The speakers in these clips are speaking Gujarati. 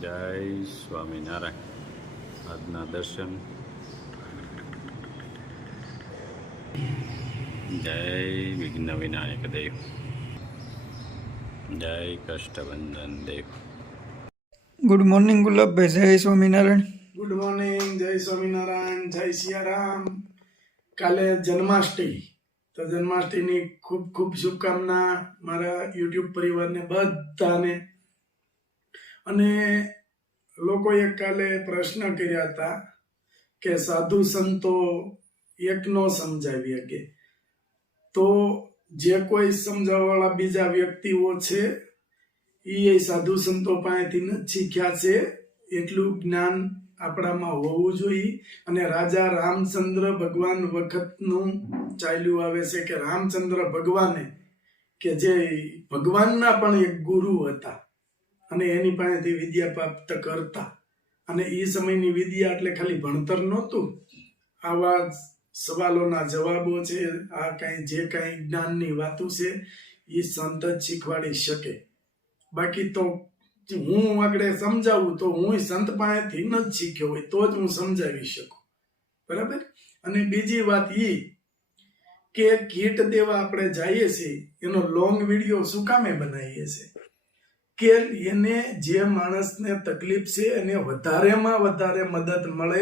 જય સ્વામિનારાયણ. આજના દર્શન. જય વિઘ્ન વિનાયક દેવ, જય કષ્ટબંધન દેવ. Good morning Gulabbhai. જય સ્વામિનારાયણ. Good morning. જય સ્વામિનારાયણ. જય સિયારામ. કાલે જન્માષ્ટમી, તો જન્માષ્ટમીની ખૂબ ખૂબ શુભકામના મારા યુટ્યુબ પરિવારને બધાને. અને લોકોએ કાલે પ્રશ્ન કર્યા હતા કે સાધુ સંતો એક નો સમજાવી શકે, તો જે કોઈ સમજાવવાળા બીજા વ્યક્તિઓ છે એ સાધુ સંતો પાસેથી ન શીખ્યા છે એટલું જ્ઞાન આપણામાં હોવું જોઈએ. અને રાજા રામચંદ્ર ભગવાન વખતનું ચાલ્યું આવે છે કે રામચંદ્ર ભગવાને કે જે ભગવાનના પણ એક ગુરુ હતા અને એની પાસેથી વિદ્યા પ્રાપ્ત કરતા. અને એ સમયની વિદ્યા એટલે ખાલી ભણતર નહોતું, આવા સવાલોના જવાબો છે, આ કાંઈ જે કાંઈ જ્ઞાનની વાતો છે એ સંત જ શીખવાડી શકે. બાકી તો હું આગળ સમજાવું તો હું સંત પાસેથી ન જ શીખ્યો હોય તો જ હું સમજાવી શકું, બરાબર. અને બીજી વાત એ કે કીટ દેવા આપણે જઈએ છીએ એનો લોંગ વિડીયો શું કામે બનાવીએ છીએ કે એને જે માણસને તકલીફ છે એને વધારેમાં વધારે મદદ મળે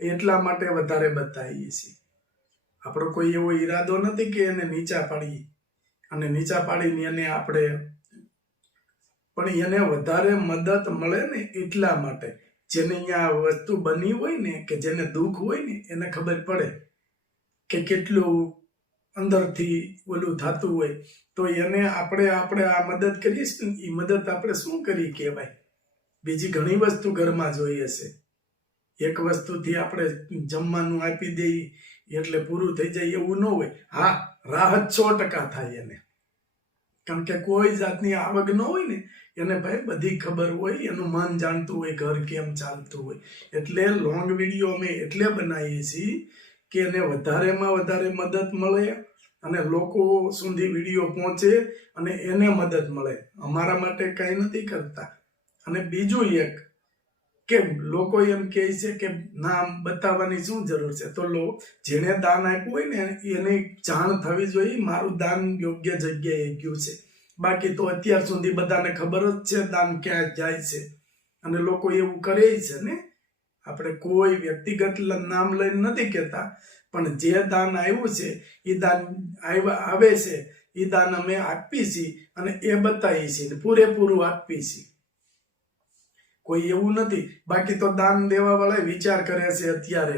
એટલા માટે વધારે બતાવીએ છીએ. આપણો કોઈ એવો ઈરાદો નથી કે એને નીચા પાડીએ અને નીચા પાડીને એને આપણે, પણ એને વધારે મદદ મળે ને એટલા માટે. જેને અહીંયા વસ્તુ બની હોય ને, કે જેને દુઃખ હોય ને, એને ખબર પડે કે કેટલું અંદરથી ઓલું થતું હોય, તો એને આપણે આ મદદ કરીએ ને, એ મદદ આપણે શું કરી કહેવાય. બીજી ઘણી વસ્તુ ઘરમાં જોઈએ છે. એક વસ્તુથી આપણે જમવાનું આપી દઈએ એટલે પૂરું થઈ જાય એવું ન હોય. હા, રાહત 100% થાય એને, કારણ કે કોઈ જાતની આવક ન હોય ને એને ભાઈ બધી ખબર હોય, એનું મન જાણતું હોય, ઘર કેમ ચાલતું હોય. એટલે લોંગ વિડીયો અમે એટલે બનાવીએ છીએ કે એને વધારેમાં વધારે મદદ મળે અને લોકો સુધી વિડીયો પહોંચે અને એને મદદ મળે. અમારા માટે કંઈ નથી કરતા. અને બીજું એક કે લોકો એમ કહે છે કે નામ બતાવવાની શું જરૂર છે, તો જેને દાન આપ્યું હોય ને એને જાણ થવી જોઈએ મારું દાન યોગ્ય જગ્યાએ ગયું છે. બાકી તો અત્યાર સુધી બધાને ખબર જ છે દાન ક્યાં જાય છે, અને લોકો એવું કરે છે ને. આપણે કોઈ વ્યક્તિગત નામ લઈને નથી કહેતા, પણ જે દાન આવ્યું છે એ દાન આવે છે એ દાન અમે આપીએ છીએ અને એ બતાવીએ છીએ, પૂરેપૂરું આપીએ છીએ. કોઈ એવું નથી. બાકી તો દાન દેવા વાળા વિચાર કરે છે અત્યારે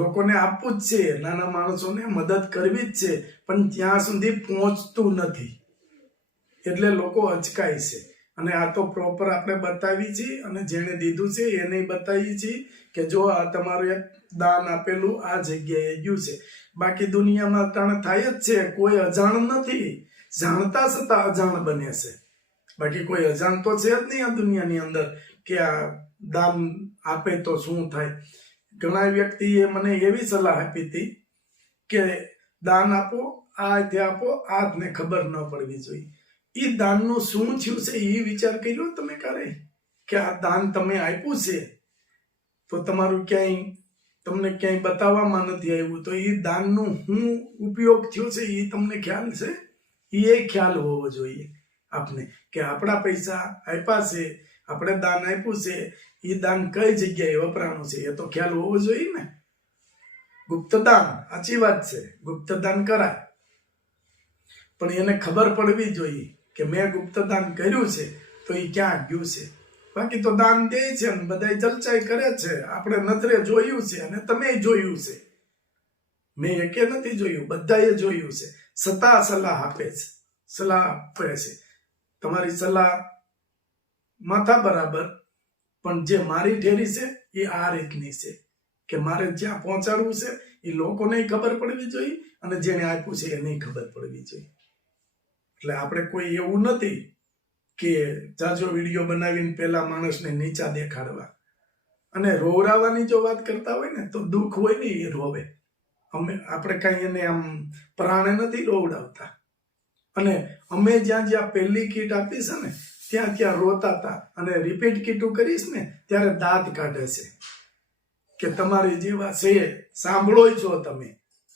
લોકોને આપવું જ છે, નાના માણસોને મદદ કરવી જ છે, પણ ત્યાં સુધી પહોંચતું નથી એટલે લોકો અચકાય છે. અને આ તો પ્રોપર આપણે બતાવી છીએ અને જેને દીધું છે એને બતાવીએ છીએ કે જો આ તમારું એક દાન આપેલું આ જગ્યાએ ગયું છે. બાકી દુનિયામાં ત્રણ થાય જ છે, કોઈ અજાણ નથી. જાણતા છતાં અજાણ બને છે. બાકી કોઈ અજાણ તો છે જ નહીં આ દુનિયાની અંદર કે આ દાન આપે તો શું થાય. ઘણા વ્યક્તિએ મને એવી સલાહ આપી હતી કે દાન આપો, આ આપો, આજને ખબર ન પડવી જોઈએ. એ દાનનું શું થયું છે એ વિચાર કર્યો તમે કરે કે આ દાન તમે આપ્યું છે તો તમારું તમને ક્યાંય બતાવવામાં નથી આવ્યું, તો એ દાનનું શું ઉપયોગ થયો છે એ તમને ખ્યાલ છે? એ ખ્યાલ હોવો જોઈએ આપને કે આપણા પૈસા આપ્યા છે, આપણે દાન આપ્યું છે, એ દાન કઈ જગ્યાએ વપરાણું છે એ તો ખ્યાલ હોવો જોઈએ ને. ગુપ્તદાન, સાચી વાત છે, ગુપ્તદાન કરાય, પણ એને ખબર પડવી જોઈએ કે મેં ગુપ્તદાન કર્યું છે તો એ ક્યાં ગયું છે. બાકી તો દાન દે છે અને બધા ચર્ચાઈ કરે છે, આપણે નજરે જોયું છે અને તમે જોયું છે, મેં એકે નથી જોયું, બધાએ જોયું છે. છતાં સલાહ આપે છે, તમારી સલાહ માથા બરાબર, પણ જે મારી ઠેરી છે એ આ રીતની છે કે મારે જ્યાં પહોંચાડવું છે એ લોકોને ખબર પડવી જોઈએ અને જેને આપ્યું છે એને ખબર પડવી જોઈએ. એટલે આપણે કોઈ એવું નથી કે જાજો વિડીયો બનાવીને પેલા માણસને નીચા દેખાડવા. અને રોવરાવાની જો વાત કરતા હોય ને તો દુઃખ હોય ને એ રોવે. આપણે કઈ એને આમ પ્રાણે નથી રોવડાવતા. અને અમે જ્યાં પહેલી કીટ આપી છે ને ત્યાં ત્યાં રોતા હતા અને રિપીટ કીટું કરીશ ને ત્યારે દાંત કાઢે છે કે તમારી જેવા છે, સાંભળો છો તમે.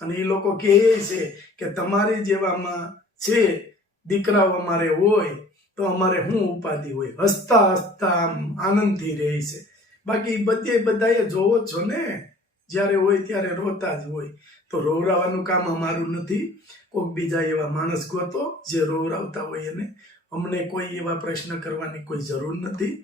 અને એ લોકો કહે છે કે તમારી જેવામાં છે દીકરાઓ અમારે હોય તો અમારે શું ઉપાધિ હોય. હસતા હસતા આમ આનંદથી રહે છે. બાકી બધાએ જોવો જ છો ને, જ્યારે હોય ત્યારે રોતા જ હોય. તો રોવરાવાનું કામ અમારું નથી. કોઈક બીજા એવા માણસ ગોતો જે રોવરાવતા હોય એને. અમને કોઈ એવા પ્રશ્ન કરવાની કોઈ જરૂર નથી.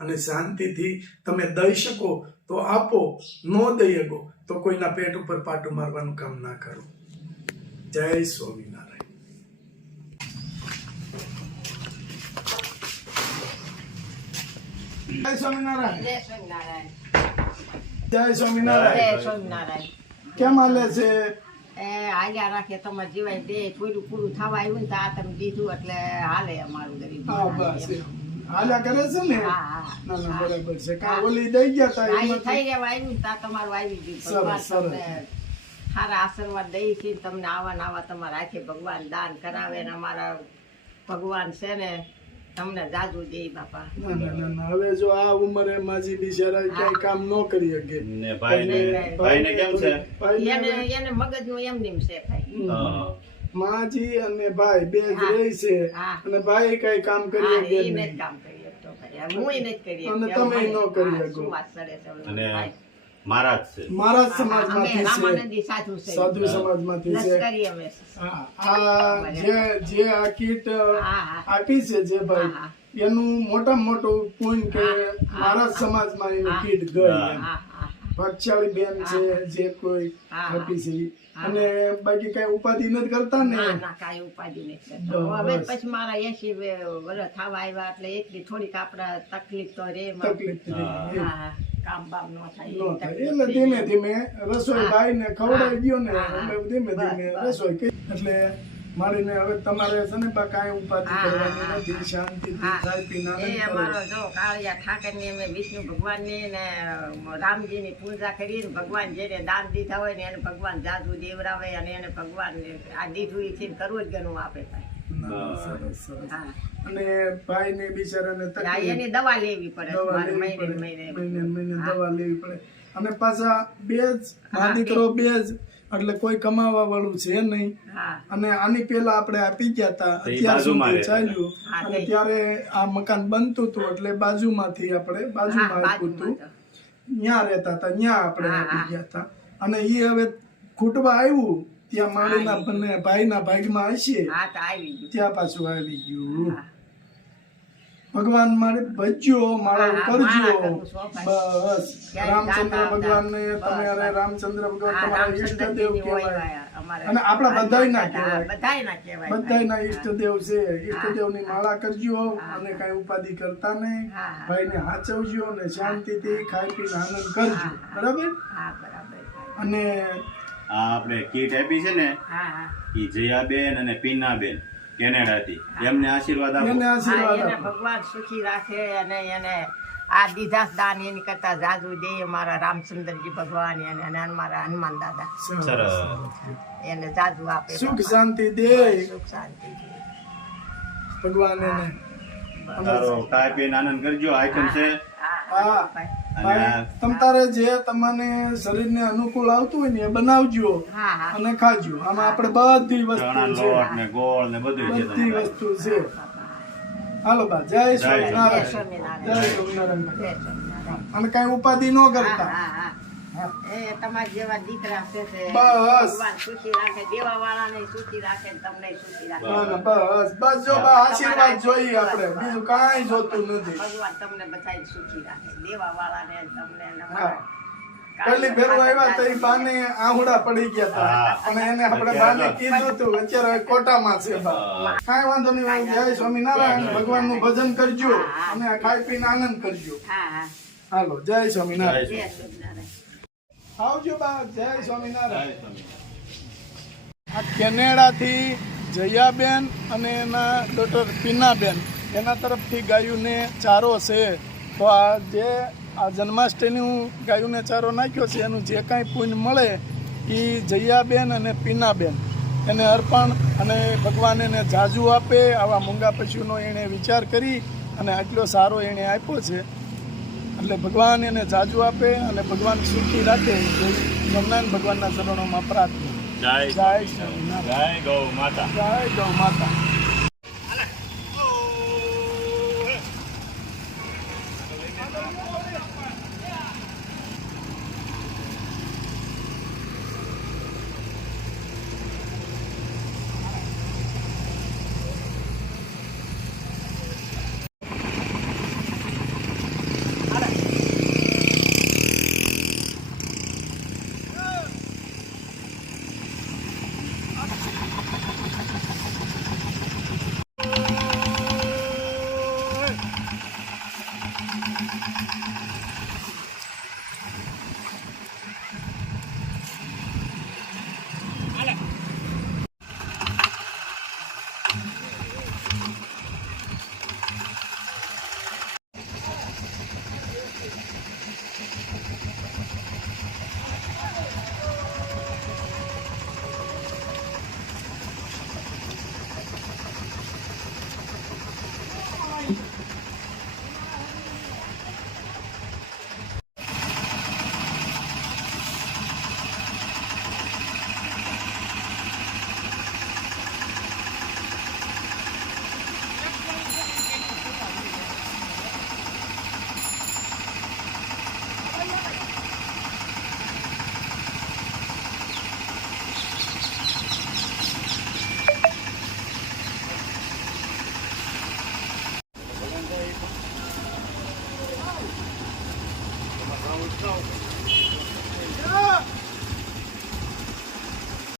અને શાંતિથી તમે દઈ શકો તો આપો, ન દઈ શકો તો કોઈના પેટ ઉપર પાટું મારવાનું કામ ના કરો. જય સ્વામિનારાયણ. જય સ્વામિનારાયણ. જય સ્વામિનારાયણ. જય સ્વામિનારાયણ. જય સ્વામિનારાયણ. કેમ હાલે છે? હાલ્યા રાખે તમારે જીવાય દે પૂરું પૂરું થવા આવ્યું ને તો આ તમે દીધું એટલે હાલે અમારું ગરીબ. હા બસ હાલ્યા કરે છે ને. હા હા ના ના બરાબર છે. કાં ઓલી દઈ ગયા તા આ એમાં થઈ રહેવા આવ્યું ને તો તમારું આવી ગયું. સરસ, ભગવાન સરસ. તમને સારા આશીર્વાદ દઈ છે. તમને આવા ને આવા તમારા હાથે ભગવાન દાન કરાવે ને અમારા ભગવાન છે ને તમને જાજુ દે બાપા. ના ના ના ના. હવે જો આ ઉંમરે માજી બિચારા ક્યાંય કામ ન કરી શકે. ને ભાઈને કેમ છે? એને મગજનું એમ નેમ છે ભાઈ. માજી અને ભાઈ બે જ હા. રહે છે હા. અને ભાઈ કઈ કામ કરી હા, શકે ઈ નથી નહીં. કામ કરી શકતો ભાઈ. હું ઈ નથી કરી અને શકતી. તમે ય ન કરી હા, શકો. શું વાત કરે છે ઓલો અને ભાઈ. મારા જ છે. મારા જ અમે સમાજમાંથી છે. રામાનંદી સાધુ છે. સાધુ સમાજમાંથી છે. લશ્કરી અમે. હા, આ જે આ કીટ હા. આપી છે જે ભાઈ હા. એનું મોટામાં મોટું પુણ્ય કે મારા જ સમાજમાં એની કીટ ગઈ એમ. હા હા ભાગશાળી બેન છે જે કોઈ હા. આપી છે ઈ. અને બાકી કઈ ઉપાધિ નથી કરતા ને. ના ના કાંઈ ઉપાધિ નથી કરતો. હવે પછી મારા 80 વર્ષ થવા આવ્યા એટલે એટલી થોડીક આપડા તકલીફ તો રે એમાં. તકલીફ થઈ હા એમ. હા. કામ બામ ન થાય ન એવી થાય. તકલીફ એટલે થઈ ધીમે જાય. ધીમે રસોઈ હા. ભાઈ ને ખવડાવી ગયો ને હા. એટલે ધીમે બસ, ધીમે બસ. રસોઈ કરી. એટલે મારીને હવે તમારે છે ને બા કાંઈ ઉપાધિ હા, કરવાની હા, નથી. હા. શાંતિથી હા. ખાઈ પીને આનંદ એ કરો. અમારો જો કાળિયા ઠાકરની અમે વિષ્ણુ ભગવાનની ને રામજીની પૂજા કરીને ભગવાન જેને દાન દીધા હોય ને એને ભગવાન જાદુ દેવરાવે અને એને ભગવાન આ દીધું ઈ છે કરવું જ ગણું આપે ભાઈ. ના, સરસ સરસ. હા. અને ભાઈ ને બિચારાને આ તકલીફ એની દવા લેવી પડે દવા મારે લેવી પડે. મહિને મહિને મહિને હા. દવા લેવી પડે. અને પાછા બે જ મા હા, દીકરો બે જ એટલે કોઈ કમાવા વાળું છે નહીં. હા અને આની પેલા આપણે આપી ગયા હતા તો ઈ અત્યાર બાજુમાં સુધી રહેતા ચાલ્યું. હા, અને તે. ત્યારે આ મકાન બનતું હતું એટલે બાજુમાંથી આપણે હા બાજુમાં આપ્યું હતું. બાજુમાં તો. ત્યાં રહેતા હતા ત્યાં આપણે હા, આપી હા. ગયા હતા. અને એ હવે ખૂટવા આવ્યું ત્યાં માળીના બંને ભાઈના ભાગમાં હશે હા તો આવી ગયું. ત્યાં પાછું આવી ગયું. હા. ભગવાન મારે ભજ્યો માળા હા, કરજો. માળા કરવું સ્વાભાવિક. બસ ક્યાંય રામચંદ્ર જાતા ભગવાન ને હતા. તમે બસ, અરે બસ. રામચંદ્ર ભગવાન હા, તમારા ઈષ્ટદેવ રામચંદ્રજીની હોય કહેવાય. અમારે. અને આપણા બધાયના હા, કહેવાય. બધાયના કહેવાય. બધાયના હા. ઈષ્ટદેવ છે. ઈષ્ટદેવની માળા કરજો હા. અને કઈ ઉપાધિ કરતા નહીં. હા, હા. ભાઈને હાચવજો અને શાંતિથી ખાઈ પીને આનંદ કરજો. હા, હા. બરાબર. હા બરાબર. અને આ આપણે કીટ આપી છે ને હા હા ઈ જયાબેન અને પીનાબેન કેનેડાથી એમને આશીર્વાદ આપો. એને હા, આશીર્વાદ એને આપો. ભગવાન સુખી રાખે અને એને આ દીધા દાન એની કરતા જાજુ દે મારા રામચંદ્રજી ભગવાન એને અને મારા હનુમાન દાદા સરસ. એને જાજુ આપે. સુખ શાંતિ દે સુખ શાંતિ દે. ભગવાન એને. તારો ખાઈ પીને આનંદ કરજો. આઈટમ છે હા હા. હા ભાઈ. ભાઈ તમ તારે જે તમને શરીરને અનુકૂળ આવતું હોય ને એ બનાવજો હા હા અને ખાજો. આમાં આપણે બધી ચણા વસ્તુ છે. લોટ ને ગોળ ને બધું છે બધી તમારે. વસ્તુ છે. હાલો બા જય જય સ્વામિનારાયણ. સ્વામિનારાયણ. જય સ્વામિનારાયણ. જય સ્વામિનારાયણ. અને કઈ ઉપાધિ ન હા કરતા. હા હા એ તમારા જેવા દીકરા છે તે બસ. ભગવાન સુખી રાખે દેવા વાળાને સુખી રાખે ને તમને સુખી રાખે. ના, ના, બસ બસ જો બા આશીર્વાદ જોઈએ આપણે બીજું કાંઈ જોતું નથી. ભગવાન તમને બધાય સુખી રાખે દેવા વાળાને તમને ને હા. અમારા પહેલી ફેરવા આવ્યા તો એ બાને આહુડા પડી ગયા હતા હા. અને એને આપણે બાને કીધું હતું અત્યારે કોટામાં છે બા. કાંઈ વાંધો નહીં. જય સ્વામિનારાયણ. ભગવાનનું ભજન કરજો અને ખાઈ પીને આનંદ કરજો. હા હા હાલો જય સ્વામિનારાયણ. જય સ્વામિનારાયણ. આવજો બા જય સ્વામિનારાયણ. જય સ્વામિનારાયણ. આ કેનેડાથી જયાબેન અને એના ડોટર પીનાબેન એના તરફથી ગાયોને ચારો છે. તો આ જે આ જન્માષ્ટમીનું ગાયોને ચારો નાખ્યો છે એનું જે કાંઈ પુણ્ય મળે એ જયાબેન અને પીનાબેન એને અર્પણ અને ભગવાન એને જાજુ આપે. આવા મૂંગા પશુનો એણે વિચાર કરી અને આટલો સારો એણે આપ્યો છે. એટલે ભગવાન એને જાજુ આપે અને ભગવાન સુખી રાખે એવી ગમનાન ભગવાનના ચરણોમાં પ્રાર્થના. જય જય સ્વામિનારાયણ. જય ગૌ માતા. જય ગૌ માતા. Oh,